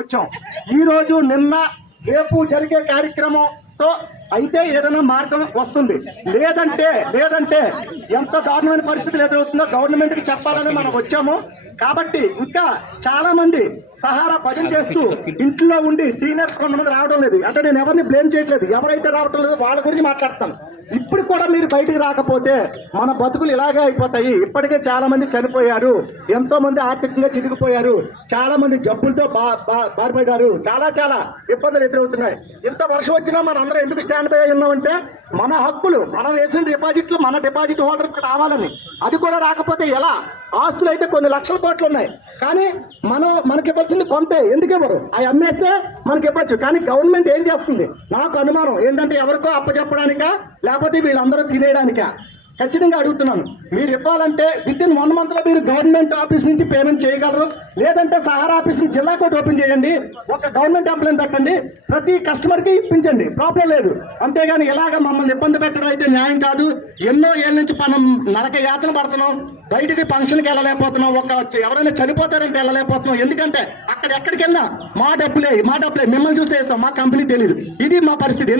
వచ్చాం. ఈ రోజు నిన్న రేపు జరిగే కార్యక్రమంతో అయితే ఏదైనా మార్గం వస్తుంది. లేదంటే ఎంత దారుణమైన పరిస్థితులు ఎదురవుతుందో గవర్నమెంట్కి చెప్పాలని మనం వచ్చాము. కాబట్టి ఇంకా చాలా మంది సహారా భజన చేస్తూ ఇంట్లో ఉండి సీనియర్స్ కొంతమంది రావడం లేదు. అంటే నేను ఎవరిని బ్లేమ్ చేయట్లేదు, ఎవరైతే రావడం లేదో వాళ్ళ గురించి మాట్లాడతాను. ఇప్పుడు కూడా మీరు బయటికి రాకపోతే మన బతుకులు ఇలాగే అయిపోతాయి. ఇప్పటికే చాలా మంది చనిపోయారు, ఎంతో మంది ఆర్థికంగా చిరిగిపోయారు, చాలా మంది జబ్బులతో బారిపడ్డారు, చాలా ఇబ్బందులు ఎదురవుతున్నాయి. ఇంత వర్షం వచ్చినా మనం అందరం ఎందుకు స్టాండ్ బై ఉన్నామంటే మన హక్కులు, మనం వేసిన డిపాజిట్లు మన డిపాజిట్ హోల్డర్స్ రావాలని. అది కూడా రాకపోతే ఎలా? ఆస్తులు అయితే కొన్ని లక్షల కోట్లు ఉన్నాయి, కానీ మనకి ఇవ్వాల్సింది కొంతే. ఎందుకు ఇవ్వరు? అవి అమ్మేస్తే మనకి ఇవ్వచ్చు. కానీ గవర్నమెంట్ ఏం చేస్తుంది? నాకు అనుమానం ఏంటంటే ఎవరికో అప్పచెప్పడానికా లేకపోతే వీళ్ళందరూ తినేయడానికా? ఖచ్చితంగా అడుగుతున్నాను. మీరు ఇవ్వాలంటే విత్ ఇన్ 1 month లో మీరు గవర్నమెంట్ ఆఫీస్ నుంచి పేమెంట్ చేయగలరు. లేదంటే సహారా ఆఫీస్ నుంచి జిల్లా కోర్టు ఓపెన్ చేయండి, ఒక గవర్నమెంట్ ఎంప్లాయీని పెట్టండి, ప్రతి కస్టమర్కి ఇప్పించండి, ప్రాబ్లం లేదు. అంతేగాని ఇలాగ మమ్మల్ని ఇబ్బంది పెట్టడం అయితే న్యాయం కాదు. ఎన్నో ఏళ్ళ నుంచి మనం నరక యాతన పడుతున్నాం, బయటికి ఫంక్షన్కి వెళ్ళలేకపోతున్నాం, ఎవరైనా చనిపోతారంటే వెళ్ళలేకపోతున్నాం. ఎందుకంటే అక్కడ ఎక్కడికి వెళ్ళినా మా డబ్బులే మిమ్మల్ని చూసేస్తాం, మా కంపెనీ తెలియదు. ఇది మా పరిస్థితి.